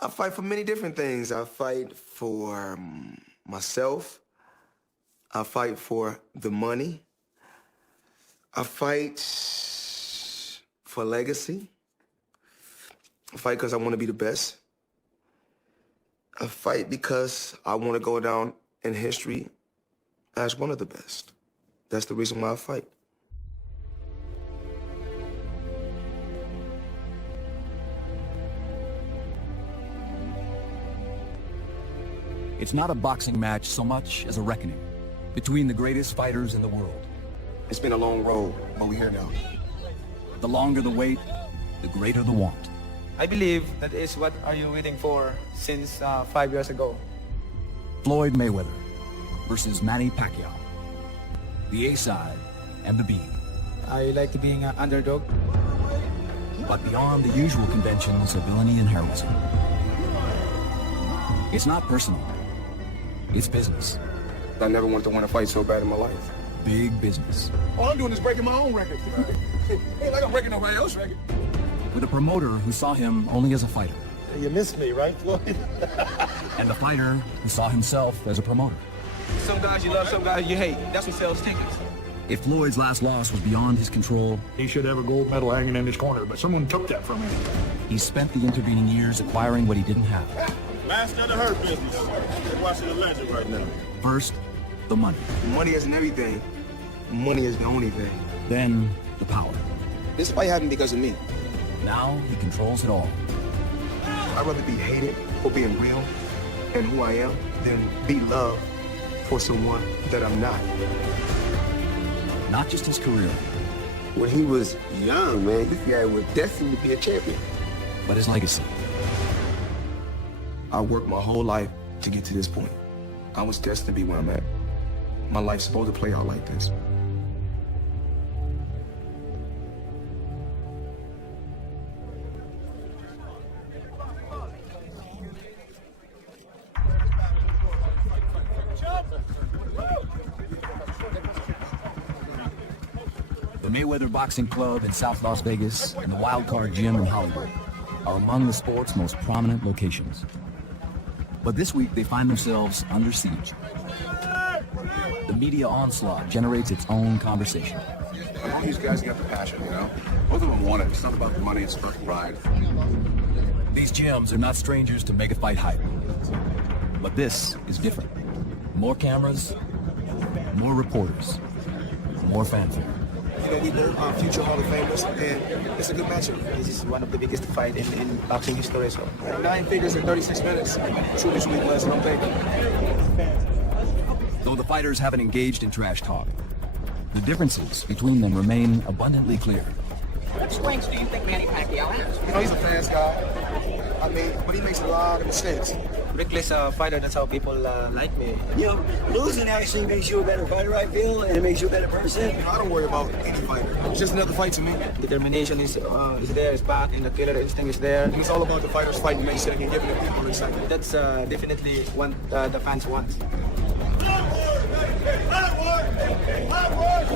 I fight for many different things. I fight for myself. I fight for the money. I fight for legacy. I fight because I want to be the best. I fight because I want to go down in history as one of the best. That's the reason why I fight. It's not a boxing match so much as a reckoning between the greatest fighters in the world. It's been a long road, but we're here now. The longer the wait, the greater the want. I believe that is what are you waiting for since 5 years ago. Floyd Mayweather versus Manny Pacquiao. The A side and the B. I like being an underdog. But beyond the usual conventions of villainy and heroism. It's not personal. It's business. I never wanted to win a fight so bad in my life. Big business. All I'm doing is breaking my own record. Ain't like I'm breaking nobody else's record. With a promoter who saw him only as a fighter. You missed me, right, Floyd? And a fighter who saw himself as a promoter. Some guys you love, some guys you hate. That's what sells tickets. If Floyd's last loss was beyond his control, He should have a gold medal hanging in his corner, but someone took that from him. he spent the intervening years acquiring what he didn't have. Last of the hurt business. They're watching the legend right now. First, the money. Money isn't everything. Money is the only thing. Then, the power. This fight happened because of me. Now, he controls it all. I'd rather be hated for being real and who I am than be loved for someone that I'm not. Not just his career, When he was young, man, this guy was destined to be a champion. but his legacy. I worked my whole life to get to this point. I was destined to be where I'm at. My life's supposed to play out like this. The Mayweather Boxing Club in South Las Vegas and the Wild Card Gym in Hollywood are among the sport's most prominent locations. But this week they find themselves under siege. The media onslaught generates its own conversation. All these guys got the passion, you know? Both of them want it. It's not about the money, it's about pride. These gyms are not strangers to mega fight hype. But this is different. More cameras, more reporters, more fanfare. You know, we both future Hall of Famers, and it's a good matchup. This is one of the biggest fight in boxing history. So 9 figures in 36 minutes. Truly, truly blessed. Don't take it. Though the fighters haven't engaged in trash talk, the differences between them remain abundantly clear. What strengths do you think Manny Pacquiao has? You know, he's a fast guy. I mean, but he makes a lot of mistakes. reckless fighter, that's how people like me. You know, losing actually makes you a better fighter, I feel, and it makes you a better person. I don't worry about any fighter. It's just another fight to me. Determination is there, is back, and the killer instinct is there. It's all about the fighters fighting mindset and giving the people excitement. That's definitely what the fans want.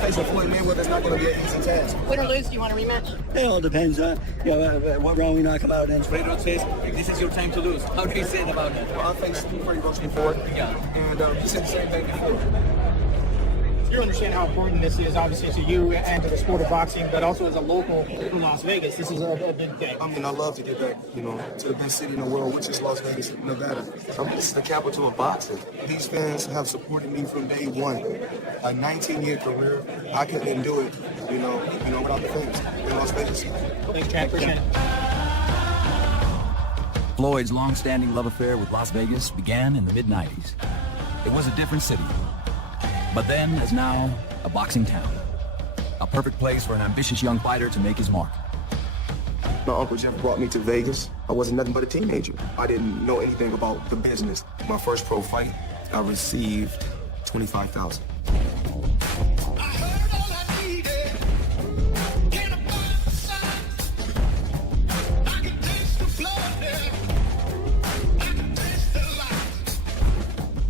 Facing Floyd Mayweather is not going to be an easy task. Win or lose, do you want a rematch? It all depends on what round we knock him out in. Fredo says this is your time to lose. How do you say about that? Well, I faced Freddie Roach before, and he said the same thing before. You understand how important this is, obviously, to you and to the sport of boxing, but also as a local in Las Vegas. This is a big day. I mean, I love to get back, to the best city in the world, which is Las Vegas, Nevada. I mean, this is the capital of boxing. These fans have supported me from day one. A 19-year career, I couldn't do it, without the fans in Las Vegas. Thanks, Chad. Appreciate it. Floyd's long-standing love affair with Las Vegas began in the mid-90s. It was a different city, but then, as now, a boxing town. A perfect place for an ambitious young fighter to make his mark. My Uncle Jeff brought me to Vegas. I wasn't nothing but a teenager. I didn't know anything about the business. My first pro fight, I received $25,000.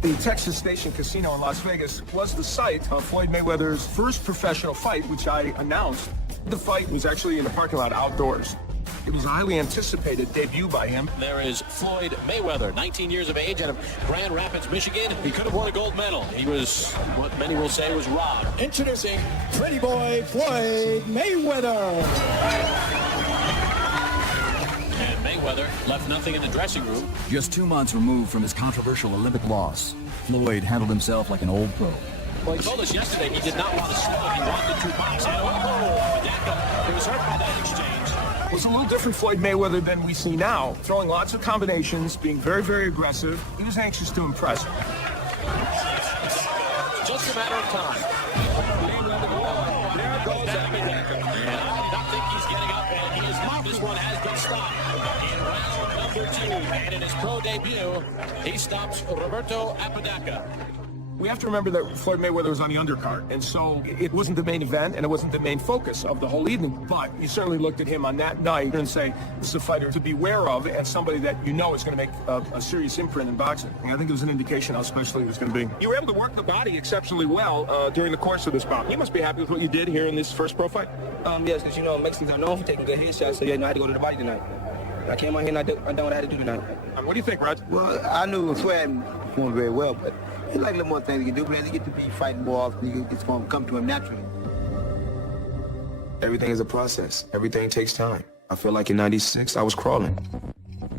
The Texas Station Casino in Las Vegas was the site of Floyd Mayweather's first professional fight, which I announced. The fight was actually in the parking lot outdoors. It was a highly anticipated debut by him. There is Floyd Mayweather, 19 years of age, out of Grand Rapids, Michigan. He could have won a gold medal. He was, what many will say, was robbed. Introducing Pretty Boy Floyd Mayweather. And Mayweather left nothing in the dressing room. Just 2 months removed from his controversial Olympic loss, Floyd handled himself like an old pro. Well, he told us yesterday he did not want to slow. He wanted to box. And Pacquiao, he was hurt by that exchange. It was a little different Floyd Mayweather than we see now, throwing lots of combinations, being very, very aggressive. He was anxious to impress. Just a matter of time. There goes Mayweather. And I do not think he's getting up, and he is not. This one has been stopped in round number 2. And in his pro debut, he stops Roberto Apodaca. We have to remember that Floyd Mayweather was on the undercard, and so it wasn't the main event, and it wasn't the main focus of the whole evening. But you certainly looked at him on that night and say, this is a fighter to beware of, and somebody that you know is going to make a serious imprint in boxing. And I think it was an indication how special he was going to be. You were able to work the body exceptionally well during the course of this bout. You must be happy with what you did here in this first pro fight. Yes, because, Mexicans are known for taking good headshots, so, I had to go to the body tonight. I came out here and I done what I had to do tonight. What do you think, Rod? Well, I knew Floyd performed very well, but there's like a little more things he can do, but as he get to be fighting more often, it's going to come to him naturally. Everything is a process. Everything takes time. I feel like in 96, I was crawling.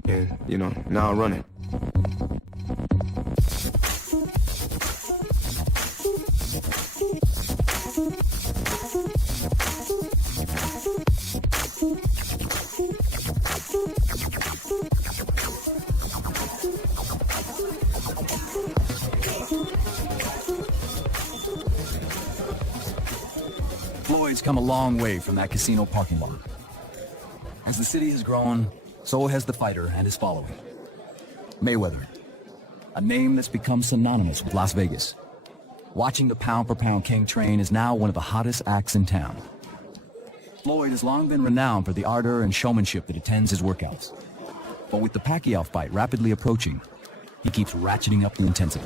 And, now I'm running. Floyd's come a long way from that casino parking lot. As the city has grown, so has the fighter and his following. Mayweather, a name that's become synonymous with Las Vegas. Watching the pound-for-pound king train is now one of the hottest acts in town. Floyd has long been renowned for the ardor and showmanship that attends his workouts. But with the Pacquiao fight rapidly approaching, he keeps ratcheting up the intensity.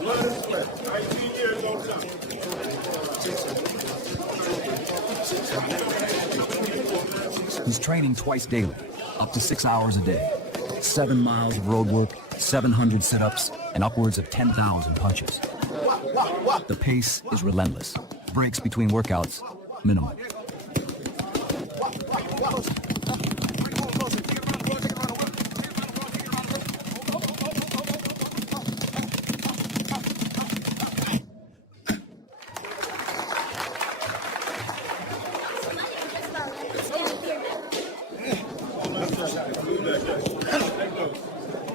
19 years on top. He's training twice daily, up to 6 hours a day. 7 miles of road work, 700 sit-ups, and upwards of 10,000 punches. The pace is relentless. Breaks between workouts, minimal.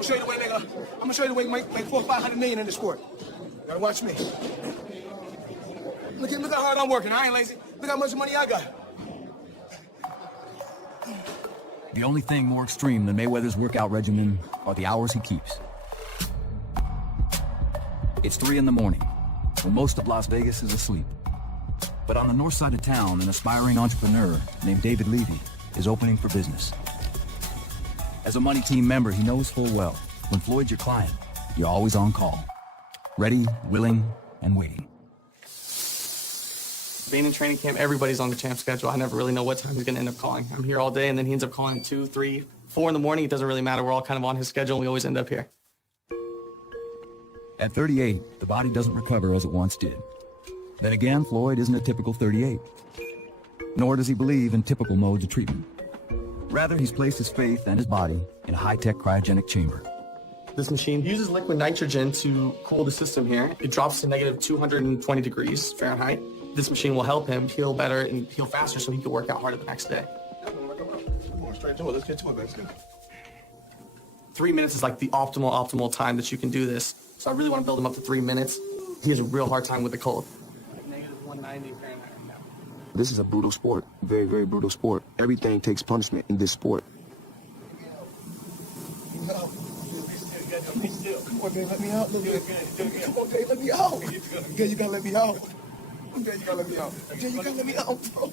Show you the way, nigga. I'm gonna show you the way to make $400 or $500 million in the sport. You gotta watch me. Look how hard I'm working. I ain't lazy. Look how much money I got. The only thing more extreme than Mayweather's workout regimen are the hours he keeps. It's 3 in the morning, when most of Las Vegas is asleep. But on the north side of town, an aspiring entrepreneur named David Levy is opening for business. As a money team member, he knows full well, when Floyd's your client, you're always on call. Ready, willing, and waiting. Being in training camp, everybody's on the champ schedule. I never really know what time he's going to end up calling. I'm here all day, and then he ends up calling 2, 3, 4 in the morning. It doesn't really matter. We're all kind of on his schedule, and we always end up here. At 38, the body doesn't recover as it once did. Then again, Floyd isn't a typical 38. Nor does he believe in typical modes of treatment. Rather, he's placed his faith and his body in a high-tech cryogenic chamber. This machine uses liquid nitrogen to cool the system here. It drops to negative 220 degrees Fahrenheit. This machine will help him heal better and heal faster so he can work out harder the next day. Straight to it. Let's get to it, let's do it. 3 minutes is like the optimal time that you can do this. So I really want to build him up to 3 minutes. He has a real hard time with the cold. Negative 190 Fahrenheit. This is a brutal sport. Very, very brutal sport. Everything takes punishment in this sport. Come on, Dave, let me out. Come on, Dave, let me out. Yeah, you gotta let me out. Okay, you gotta let me out. Jay, you gotta let me out, bro.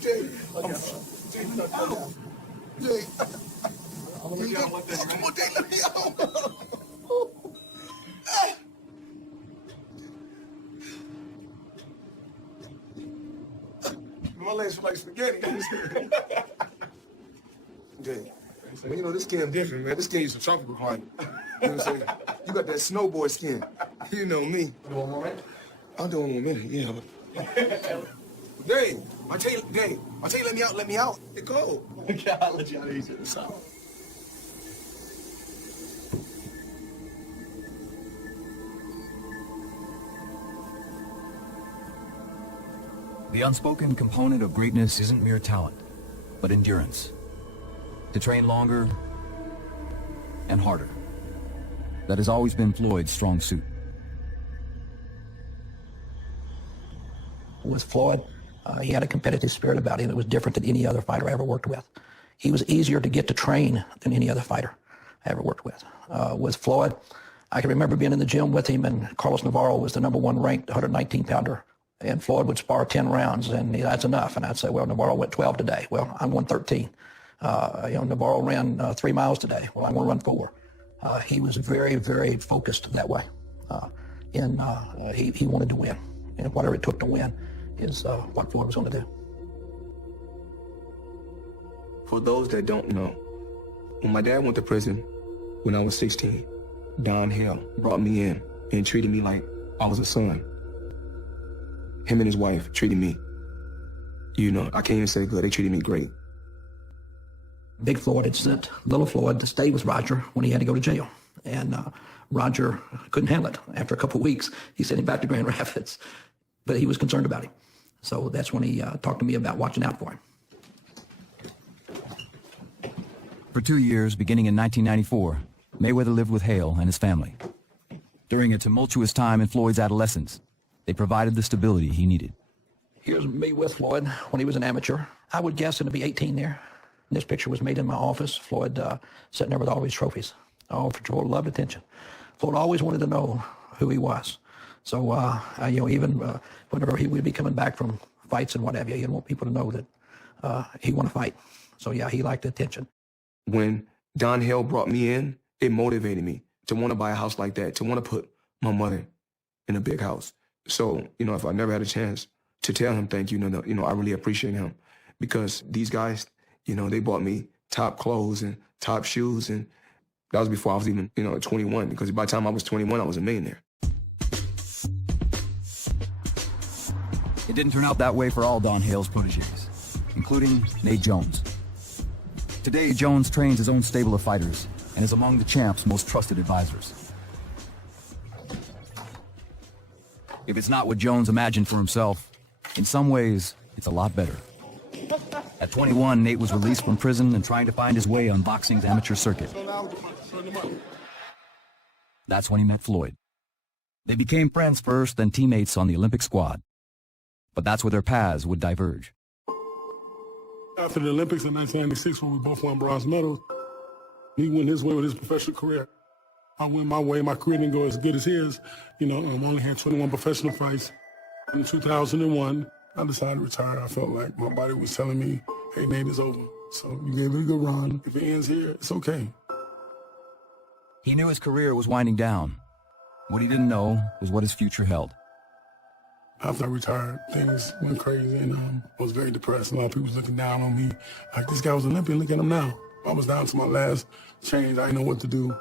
Jay, let me out. Jay. Come on, Jay, let me out. hands like spaghetti. Jay, you know, this skin different, man. This skin is a tropical climate. You know what I'm saying? You got that snowboard skin. You know me. Do one more minute? I'll do one more minute, yeah. Dave, I tell you, let me out. It's cold. Okay, I'll let you out easy. The unspoken component of greatness isn't mere talent, but endurance. To train longer and harder. That has always been Floyd's strong suit. With Floyd, he had a competitive spirit about him that was different than any other fighter I ever worked with. He was easier to get to train than any other fighter I ever worked with. With Floyd, I can remember being in the gym with him, and Carlos Navarro was the #1 ranked 119-pounder, and Floyd would spar 10 rounds, and that's enough. And I'd say, well, Navarro went 12 today. Well, I'm 113. Navarro ran 3 miles today. Well, I'm going to run 4. He was very, very focused that way. He wanted to win, and whatever it took to win is what Floyd was going to do. For those that don't know, when my dad went to prison when I was 16, Don Hill brought me in and treated me like I was a son. Him and his wife treated me, I can't even say good, they treated me great. Big Floyd had sent little Floyd to stay with Roger when he had to go to jail. And Roger couldn't handle it. After a couple of weeks, he sent him back to Grand Rapids. But he was concerned about him. So that's when he talked to me about watching out for him. For 2 years, beginning in 1994, Mayweather lived with Hale and his family. During a tumultuous time in Floyd's adolescence, they provided the stability he needed. Here's me with Floyd when he was an amateur. I would guess it'd be 18 there. And this picture was made in my office. Floyd sitting there with all his trophies. Oh, Floyd loved attention. Floyd always wanted to know who he was. So, even whenever he would be coming back from fights and what have you, he'd want people to know that he wanted to fight. So, yeah, he liked the attention. When Don Hill brought me in, it motivated me to want to buy a house like that, to want to put my mother in a big house. So, if I never had a chance to tell him thank you, I really appreciate him. Because these guys, they bought me top clothes and top shoes, and that was before I was even, 21, because by the time I was 21, I was a millionaire. It didn't turn out that way for all Don Hale's protégés, including Nate Jones. Today, Jones trains his own stable of fighters and is among the champ's most trusted advisors. If it's not what Jones imagined for himself, in some ways, it's a lot better. At 21, Nate was released from prison and trying to find his way on boxing's amateur circuit. That's when he met Floyd. They became friends first, then teammates on the Olympic squad. But that's where their paths would diverge. After the Olympics in 1996, when we both won bronze medals, he went his way with his professional career. I went my way. My career didn't go as good as his. I only had 21 professional fights. In 2001, I decided to retire. I felt like my body was telling me, hey, Nate, it's over. So you gave it a good run. If it ends here, it's okay. He knew his career was winding down. What he didn't know was what his future held. After I retired, things went crazy, and I was very depressed. A lot of people was looking down on me. Like, this guy was Olympian, look at him now. I was down to my last change. I didn't know what to do.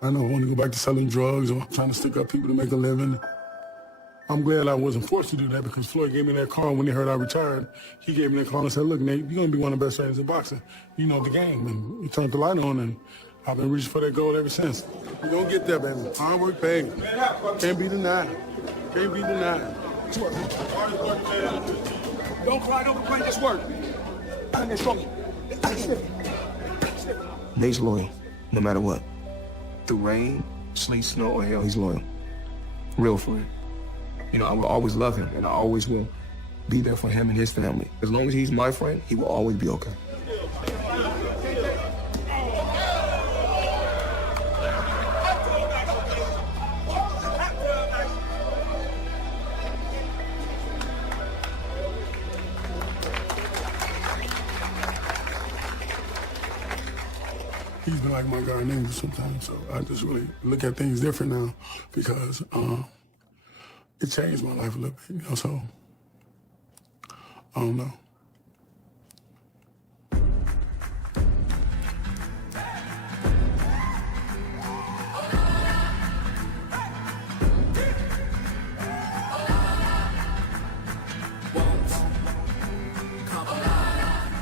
I know I want to go back to selling drugs or trying to stick up people to make a living. I'm glad I wasn't forced to do that, because Floyd gave me that call when he heard I retired. He gave me that call and said, look, Nate, you're going to be one of the best trainers in boxing. You know the game. And he turned the light on, and I've been reaching for that goal ever since. You're going to get there, baby. Hard work paid. Can't be denied. Can't be denied. Don't cry, don't complain, just work. Nate's loyal, no matter what. Through rain, sleet, snow, or hail, he's loyal. Real friend. I will always love him, and I always will be there for him and his family. As long as he's my friend, he will always be okay. He's been like my guardian angel sometimes, so I just really look at things different now, because it changed my life a little bit, so I don't know.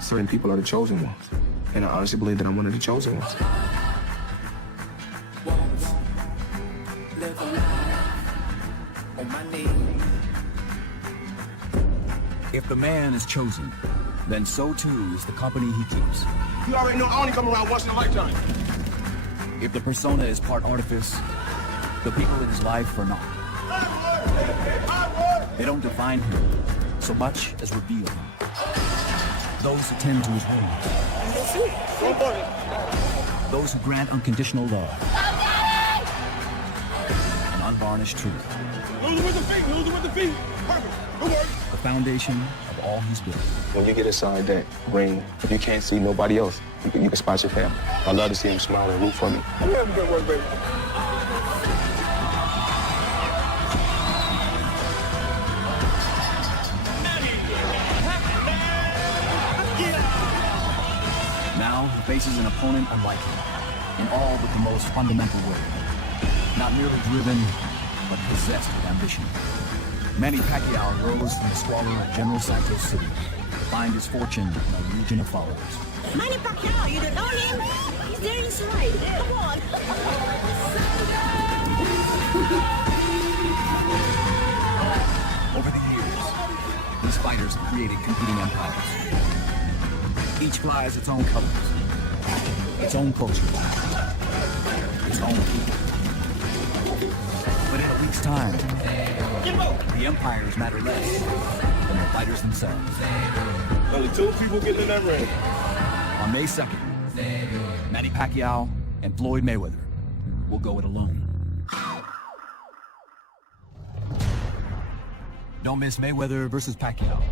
certain people are the chosen ones. And I honestly believe that I'm one of the chosen ones. If the man is chosen, then so too is the company he keeps. You already know I only come around once in a lifetime. If the persona is part artifice, the people in his life are not. They don't define him so much as reveal him. Those who tend to his wounds. Those who grant unconditional love. An unvarnished truth. Lose it with the feet, lose it with the feet. Perfect, good work. The foundation of all he's built. When you get inside that ring, if you can't see nobody else, you can spot your family. I love to see him smile and root for me. Good work, baby. Now he faces an opponent unlike him, in all but the most fundamental way. Not merely driven, but possessed with ambition. Manny Pacquiao rose from the squalor of General Santos City to find his fortune in a legion of followers. Manny Pacquiao, you don't know him? He's there inside. Come on. Over the years, these fighters have created competing empires. Each flies its own colors, its own culture, its own people. But in a week's time, the empires matter less than the fighters themselves. Only two people getting in that ring. On May 2nd, Manny Pacquiao and Floyd Mayweather will go it alone. Don't miss Mayweather versus Pacquiao.